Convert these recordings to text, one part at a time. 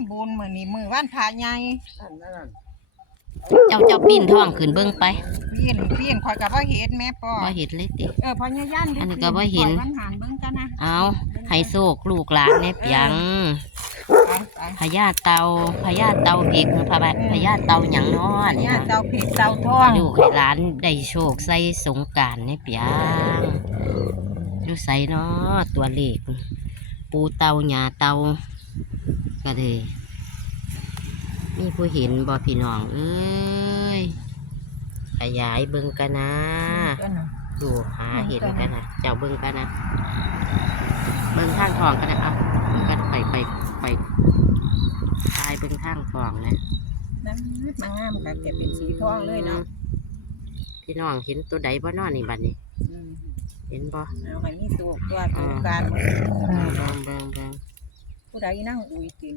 ำบุญมื้อนี้มื้อวันพระใหญ่นั่นนั่นนั่นเจ้าเจ้าปิ้นท้องขึ้นเบิ่งไปพี่นพี่นข่อยก็บ่เห็นแม่ปอบ่เห็นเลยติ เออพญาย่านอันนี้ก็บ่เห็นข่อยวันหานเบิ่งกันนะเอาให้โศกลูกหลานแน่เปียงไปไปพญาเตาพญาเตาเอกพระบาพญาเตาหยังน้อพนี่ญานะเตาผิดเตาทองลูกให้หลานได้โชคใส่สงกรารในเปียงดูใส่เนาะตัวเลขปูเตาหยาเตา ก็เลยมีผู้เห็นบ่พี่น้อง เอ้ย ขยายเบิ่งกันนะเออน่ะดูหาเห็นกันนะเจ้าเบิ่งกันนะ เบิ่งข้างทองกันนะเอากันไปไปไปตายเบิ่งข้างทองนะนั่นมางามค่ะแกเป็นสีทองเลยเนาะพี่น้องเห็นตัวใดบ่นอนนี่บัดนี้อืมเห็นบ่เอาให้มีสุขตัวสงกรารเบิ่งเบิ่งเบิ่งเบิ่ง ผู้ใดนั่งอุ้ยกิน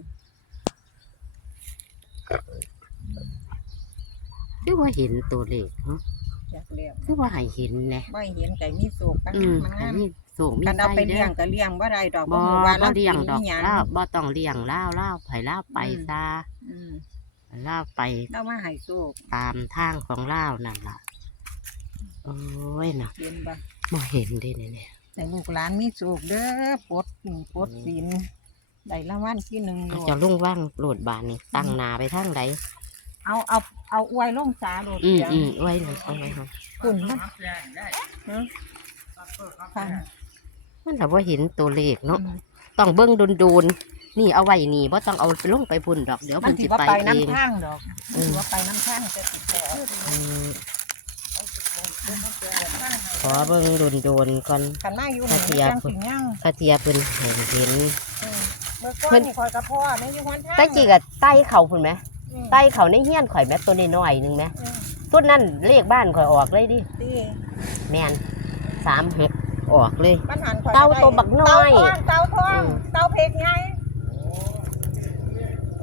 คือว่าเห็นตัวเลขเนาะอยากเลี้ยงคือว่าให้เห็นแหละบ่เห็นไก่มีสุขกันอืมมางามมีสูงมีกันเอาไส้ไปเด้เลี้ยองก็เลี้ยงบ่ได้ดอกบ่ฮู้ว่าบ่เราเลี้ยงดอกกินหยังเล่าบ่ต้องเลี้ยงเล่าเล่าไผเล่าไปอืมซาอืมเล่าไป เรามาให้สุขตามทางของเล่านั่นล่ะ โอ้ยน่ะเห็นบ่บ่เห็นเด้เนี่ยเนี่ยให้ลูกหลานมีสุขเด้อปลดหนี้ปลดสิน ได้รางวัลที่หนึ่งโลดเจะลุงว่างโหลดบานนี่ตั้งหนาไปทางใดเอาเอาเอาอวยลงสาโลดอืมเสียงอืมไว้เลยเอาไว้ค่ะคุณมันฮะค่ะมันถ้าว่าเห็นตัวเลขเนาะต้องเบิ้งโดนๆนี่เอาไว้นี่บ่ต้องเอาไปลงไปพุ่นดอกเดี๋ยวมัเพิ่นนสิสิว่าไปไปเองน้ำข้างดอกอืมันมสิว่าไปน้ำข้างจะติดแต่อืมขอเบิ้งโดนๆก่อน ขันมาอยู่ถ้านี่เทียบยังสิย่างถ้าเทียบเพิ่นเห็นเห็น เออ เมื่อก่อเพิ่นนนี่คอยกับพ่อไม่อยู่วันทางใต้จีกับใต้เขาพุ่นไหมอืมใต้เขาในเฮียนข่อยแม่ตัวน้อยๆหนึงไหมอืมต้นนั้นเลขบ้านข่อยออกเลยดิตีแม่นสามหกออกเลยบ้านหันข่อยเต่าตัวบักน้อย เต่าทองเต่าทองอืมเต่าเพกไง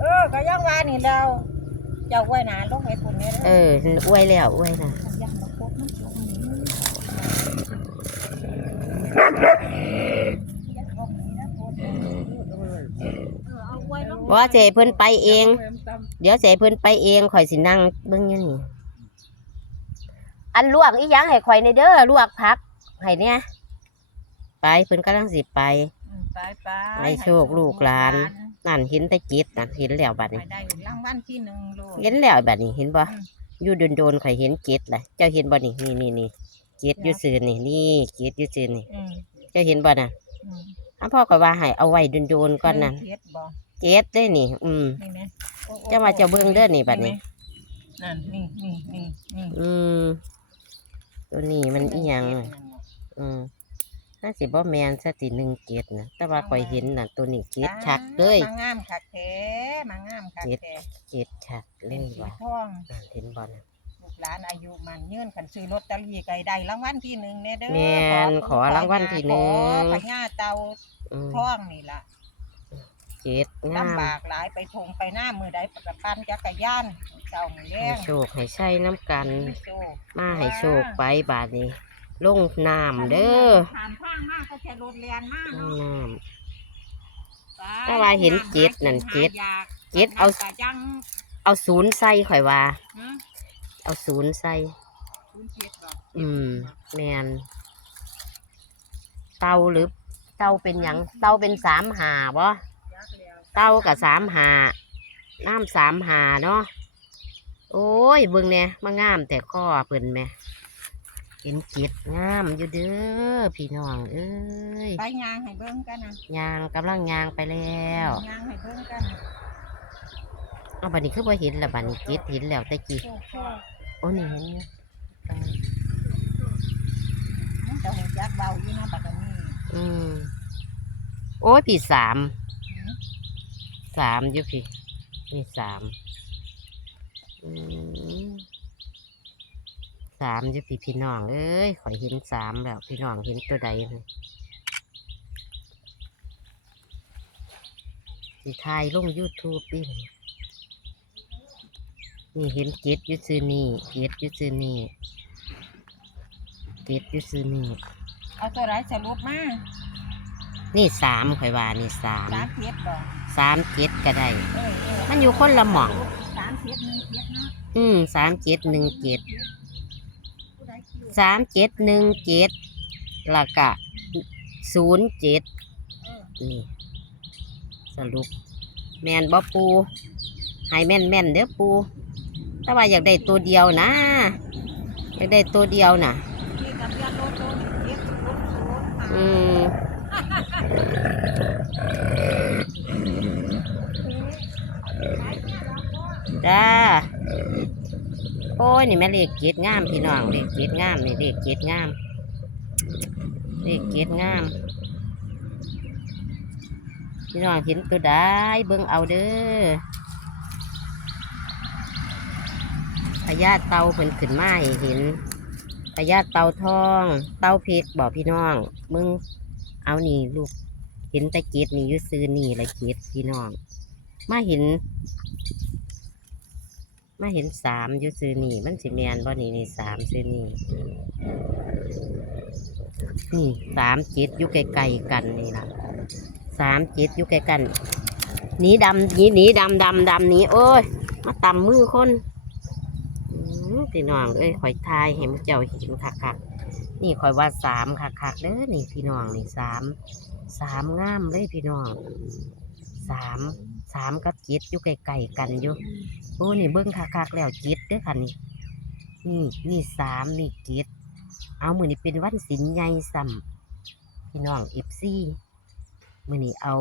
เออก็ยังว่านี่เราเจ้าไว้หนาลงให้ปุ่นเนี่ยเอเด้อออวยแล้วอวยนะ ยังมาพบมันเกี่ยวกับนี้ยังลงนี้นะโพดเออ เอาไว้ลงว่าเจเพิ่นไปเอง เดี๋ยวเจเพิ่นไปเองข่อยสินั่งเบิ่งอยู่นี่อันลวกอีหยังให้ข่อยในเด้อลวกผักให้เนี่ยไปเพิ่นกำลังสิไปอืมไปไปให้โชคลูกหลานนั่นเห็นแต่จิตนั่นเห็นแล้วบัดไปนี้ได้รางวัลที่หนึ่งลูกเห็นแล้วบัดนี้เห็นบ่อืมอยู่โดนๆข่อยเห็นจิตแหละเจ้าเห็นบ่นี่นี่นี่นี่จิตอยู่ซื่อนี่นี่จิตอยู่ซื่อนี่อืมเจ้าเห็นบ่น่ะอืมอ้าพ่อก็ว่าให้เอาไว้โดนๆก่อนนั่น เฮ็ดบ่เจ็ดได้นี่ อืมนี่นะโอ้โอ้เจ้าว่าเจ้าเบิ่งเด้อนี่บัดนี้ นั่นนี่นี่นี่นี่อืม ตัวนี้มันอีหยังอะอืมน่าสิบ่แมนสติหนึ่งเจ็ดนะแต่ว่าข่อยเห็นน่ะ ตัวนี้เจ็ดชัดเลยมางามคักแท้มางามคักเจ็ดแท้เจ็ดชัดเลเป็นยสีว่ะทองนั่นเห็นบ่นะ ลูกหลานอายุมันยืนขันซื้อลอตเตอรี่ไก่ได้รางวัลที่หนึ่งแน่เด้อแม่นขอรางวัลที่หนึ่ง ขอพญาเตาอืม ทองนี่ล่ะ เจ็ดงามลำบากหลายไปทงไปหน้ามือใดประปั้นจักรยานเจ้ามือแรให้งโชคให้ใช้น้ำกัน โชคมาให้โชคไปบาดนี้ ลงน้ำเด้อถามทางมากก็แค่รถเรียนมากลงเนาะน้ำ แต่ว่าเห็นเจ็ดนั่นเจ็ดเจ็ดเอากะยังเอาศูนย์ใส่ข่อยว่าฮะเอาศูนย์ใส่ศูนย์เจ็ดบ่อืม แมนเตาหรือ เตาเป็นหยังเตาเป็นสามหาบ่ยักแล้ว เตากับสามหาน้ำสามหาเนาะโอ้ยเบิ่งเนี่ยมางามแต่ข้อเพิ่นแหม่เห็นเจ็ดงามอยู่เด้อพี่น้องเอ้ยไปยางให้เบิ่งกันนะยางกำลังยางไปแล้วยางให้เบิ่งกันเอาบัดนี้คือบ่เห็นละบัดนี้เจ็ดเห็นแล้วแต่กี้โชคโชคโอ้นี่เห็นอยู่มันจะหูยักเบาอยู่นะบัดนี้อืมโอ้ยพี่สามหืม สามอยู่พี่นี่สามสามอยู่พี่พี่น้องเอ้ยขอยเห็นสามแล้วพี่น้องเห็นตัวใดนี่สิทายลง YouTube ดินี่เห็นเจ็ดยุซื้อนี่เจ็ดยุซื้อนี่เจ็ดยุซื้อนี่เอาตัวไรสรุปมา นี่สามข่อยว่านี่สามสามเจ็ดบ่สสามเจ็ดก็ได้ เออเออมันอยู่คนละหม่อง สามเจ็ดหนึ่งเจ็ดเนาะอืมสามเจ็ดหนึ่งเจ็ดผู้ใดคิวสามเจ็ดหนึ่งเจ็ดแล้วก็ศูนย์เจ็ดเออนี่สรุป แมนบ่ปูให้แม่นแม่นๆเด้อปู แต่ว่าอยากได้ตัวเดียวนะ อยากได้ตัวเดียวน่ะนี่กับยาโลโตนี่เจ็ดศูนย์ศูนย์อืม จ้าโอ้ยนี่แม่เลขเจ็ดงามพี่น้องเลขเจ็ดงามนี่เลขเจ็ดงามเลขเจ็ดงามพี่น้องเห็นตัวได้เบิ่งเอาเด้อพญาเตาเพิ่นขึ้นมาให้เห็นพญาเตาทอง เตาเพกบอกพี่น้อง มึง เอานี่ลูก เห็นตะเกียดนี่ยุซื้อนี่ละเกียดพี่น้อง มาเห็น มาเห็นสามยุซื้อนี่ มันสิแมนบ่นี่นี่สามซื้อนี่นี่สามเจ็ดอยู่ไกลๆกันนี่ล่ะสามเจ็ดอยู่ใกล้กันหนีดำหนีหนีดำดำดำหนีโอ้ย มาตำมือคนพี่น้องเอ้ยข่อยทายให้มันเจ้าเห็นคักคักๆ นี่ข่อยว่าสามคักคักเด้อนี่พี่น้องนี่สามสามงามเลยพี่น้องสามสามกับจ็ดอยู่ไกลๆกันอยู่โอ้นี่เบิ้งคักคักๆแล้วจ็ดเด้อค่ะนี่นี่นี่สามนี่จ็ดเอามือนี่เป็นวันสินใหญ่ซ้ำพี่น้องเอฟซีมือนี้เอา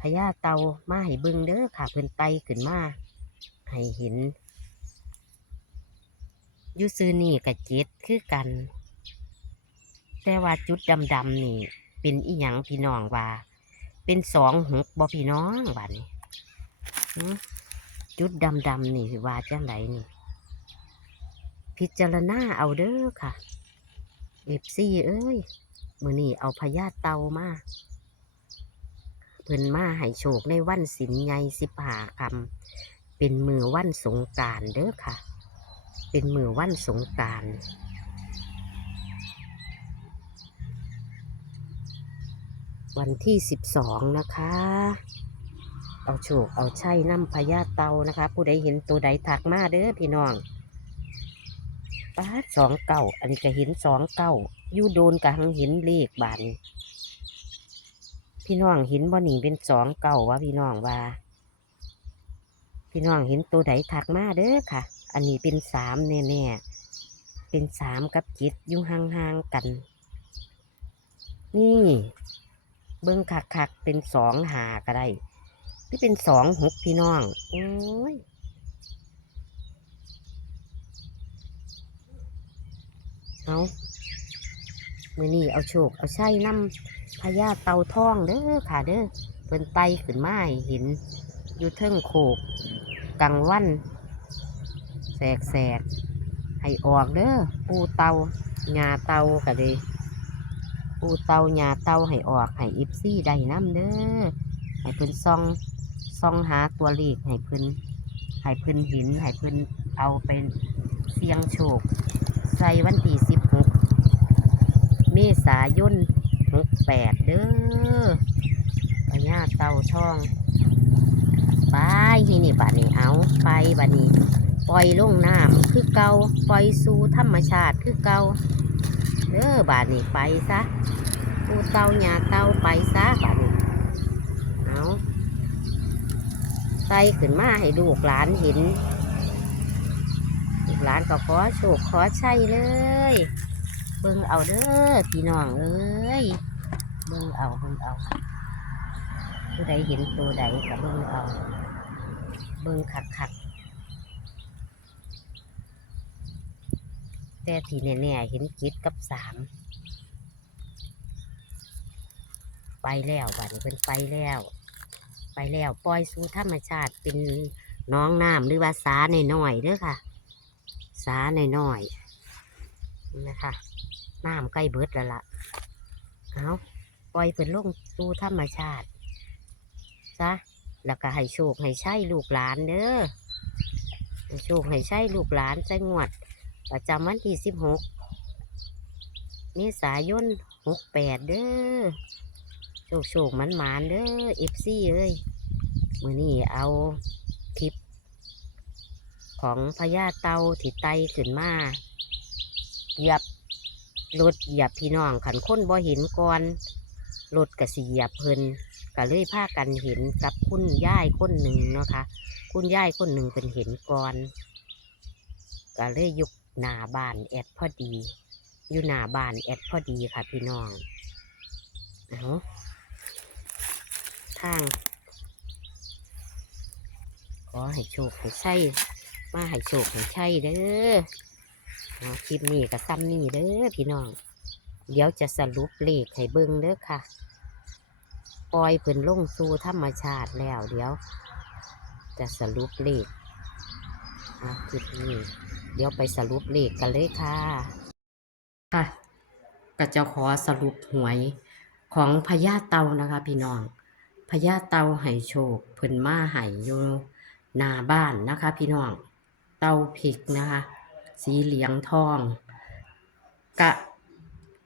พญาเตามาให้เบิ่งเด้อค่ะเพิ่นไตขึ้นมาให้เห็นยูซื้อนี่กับจ็ดคือกัน แต่ว่าจุดดำๆนี่ เป็นอีหยังพี่น้องว่า เป็นสองหกบ่พี่น้องบัดนี้หึจุดดำๆนี่ว่าจังไรนี่ พิจารณาเอาเด้อค่ะเอฟซี่เอ้ยมือนี้เอาพญาเตามาเพิ่นมาให้โชคในวันสินใหญ่สิบหาคำเป็นมือวันสงการเด้อค่ะ เป็นมือวันสงการ วันที่สิบสองนะคะ เอาโชคเอาใช่น้ำพญาเตานะคะ ผู้ใดเห็นตัวใดถักมาเด้อพี่น้องป้าสองเก้าอันนี้ก็เห็นสองเก้ายู่โดนกับหังเห็นเลขบานพี่น้องเห็นบ่หนีเป็นสองเก่าวะพี่น้องว่า พี่น้องเห็นตัวใดถักมาเด้อค่ะ อันนี้เป็นสามแน่ๆเป็นสามกับจิตอยู่ห่างๆกัน นี่ เบิ้งคักๆเป็นสองหาก็ได้ที่เป็นสองหกพี่น้องโอ้ยเอามือนี่เอาโชค เอาใช่น้ำพญาเตาทองเด้อค่ะเด้อเพิ่นไตขึ้นมาให้เห็น อยู่เทิงโขกกลางวันแสกแสกให้ออกเด้อปูเตาหญ้าเตาก็เลย ปูเตาหญ้าเตาให้ออกให้อิฟซี่ได้น้ำเด้อให้เพิ่นซองซองหาตัวเลขให้เพิ่นให้เพิ่นห็นให้เพิ่นเอาเป็นเสียงโชคใส่วันที่สิบหกเมษายนหกแปดเด้อพญาเต่าทองไปที่นี่บัดนี้เอาไปบัดนี้ ปล่อยลงน้ำคือเกาปล่อยสู่ธรรมชาติคือเกาเด้อบาดนี้ไปซะ ปูเตาหยาเต่าไปซะบาดนี้เอาใส่ขึ้นมาให้ลูกหลานเห็นลูกหลานก็ขอโชคขอใช่เลย เบิ่งเอาเด้อพี่น้องเอ้ยเบิ่งเอาเบิ่งเอาผู้ใดเห็นตัวใดก็เบิ่งเอาเบิ่งคักคักๆแต่ที่แน่ๆเห็นจิตกับสาม ไปแล้วบัดนี้เพิ่นไปแล้ว ไปแล้วปล่อยสู่ธรรมชาติเป็นน้องน้ำหรือว่าสาในน้อยๆเด้อค่ะ สาในน้อยๆนะคะน้ำใกล้เบิดแล้วล่ะเอาปล่อยเพิ่นลงสู่ธรรมชาติซะแล้วก็ให้โชคให้ใช้ลูกหลานเด้อให้โชคให้ใช้ลูกหลานใจงวด ประจำวันที่สิบหกเมษายนหกแปดเด้อ โชคโชคมันหมานเด้อเอฟซีเอ้ยมือนี้เอาคลิป ของพญาเต่าที่ไตขึ้นมาเหยียบรถเหยียบพี่น้องขันค้นบ่เห็นก่อนรถกระสีเหยียบเพิ่นก็เลยพากันเห็นกับคุณย่ายคนหนึ่งเนาะค่ะคุณย่ายคนหนึ่งเป็นเห็นก่อนก็เลยยุกหนาบานแอดพอดี อยู่หนาบานแอดพอดีค่ะพี่น้องเอา ทาง ขอให้โชคให้ใช่มาให้โชคให้ใช่เด้อคลิปนี้กับซ้ำนี่เด้อพี่น้อง เดี๋ยวจะสรุปเลขให้เบิ่งเด้อค่ะ ปล่อยเพิ่นลงสู่ธรรมชาติแล้วเดี๋ยว จะสรุปเลขอาคลิปนี้ เดี๋ยวไปสรุปเลขกันเลยค่ะ ค่ะก็จะขอสรุปหวยของพญาเตานะคะพี่น้อง พญาเตาไห่โชคเพิ่นมาไห่อยู่หน้าบ้านนะคะ พี่น้อง เตาพริกนะคะ สีเหลืองทอง กะ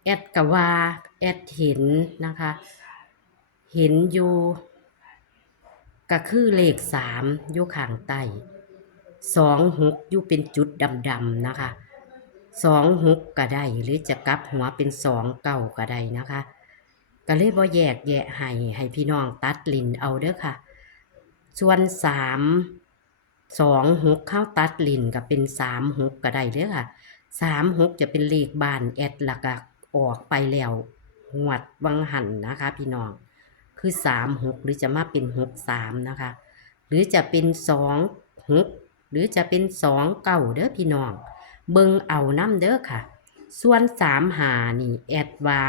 แอดกะว่าแอดเห็นนะคะ เห็นอยู่ก็คือเลขสามอยู่ข้างใต้สองหกอยู่เป็นจุดดำๆนะคะสองหกก็ได้หรือจะกลับหัวเป็นสองเก้าก็ได้นะคะ ก็เลยบ่แยกแยะให้ให้พี่น้องตัดลินเอาเด้อค่ะ ส่วนสามสองหกเข้าตัดลินก็เป็นสามหกก็ได้เด้อค่ะสามหกจะเป็นเลขบานแอดแล้วก็ออกไปแล้วหวดวังหันนะคะ พี่น้อง คือสามหกหรือจะมาเป็นหกสามนะคะ หรือจะเป็นสองหกหรือจะเป็นสองเก้าเด้อพี่น้อง เบิงเอาน้ำเด้อค่ะ ส่วนสามหานี่แอดว่า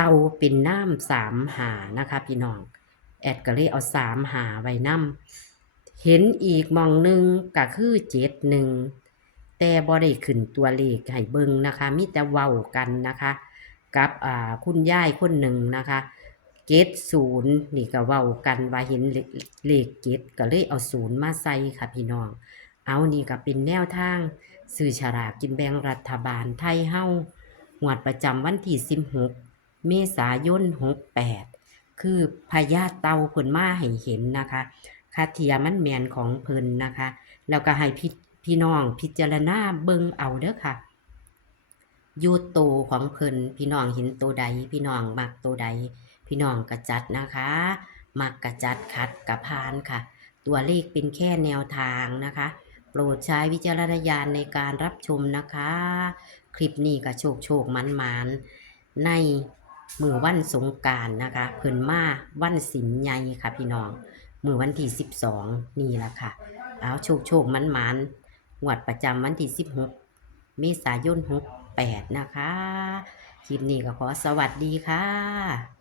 เตาเป็นน้ำสามหานะคะพี่น้อง แอดก็เลยเอาสามหาไว้น้ำเห็นอีกมองหนึ่งก็คือเจ็ดหนึ่งแต่บ่ได้ขึ้นตัวเลขให้เบิ่งนะคะมีแต่เว้ากันนะคะ กับอ่าคุณย่ายคนหนึ่งนะคะเกตศูนย์นี่ก็เว้ากันว่าเห็นเลเลขเกตก็เลยเอาศูนย์มาใส่ค่ะพี่น้อง เอานี่ก็เป็นแนวทางสื่อฉลากกินแบ่งรัฐบาลไทยเฮ้าหวดประจำวันที่16 เมษายน68คือพญาเตาเพิ่นมาให้เห็นนะคะคาเทียมันแมนของเพิ่นนะคะ แล้วก็ให้พี่พี่น้องพิจารณาเบิ่งเอาเด้อค่ะยูโตของเพิ่นพี่น้องเห็นตัวใด พี่น้องมักตัวใด พี่น้องกระจัดนะคะมักกระจัดคัดกระพานค่ะ ตัวเลขเป็นแค่แนวทางนะคะ โปรดใช้วิจารณญาณในการรับชมนะคะ คลิปนี้ก็โชคโชคมันมันใน มือวันสงการนะคะ เพิ่นมาวันสินใหญ่ค่ะพี่น้องมือวันที่12นี่แหละค่ะ เอาโชคโชคมันมันๆงวดประจำวันที่16เมษายน68นะคะ คลิปนี้ก็ขอสวัสดีค่ะ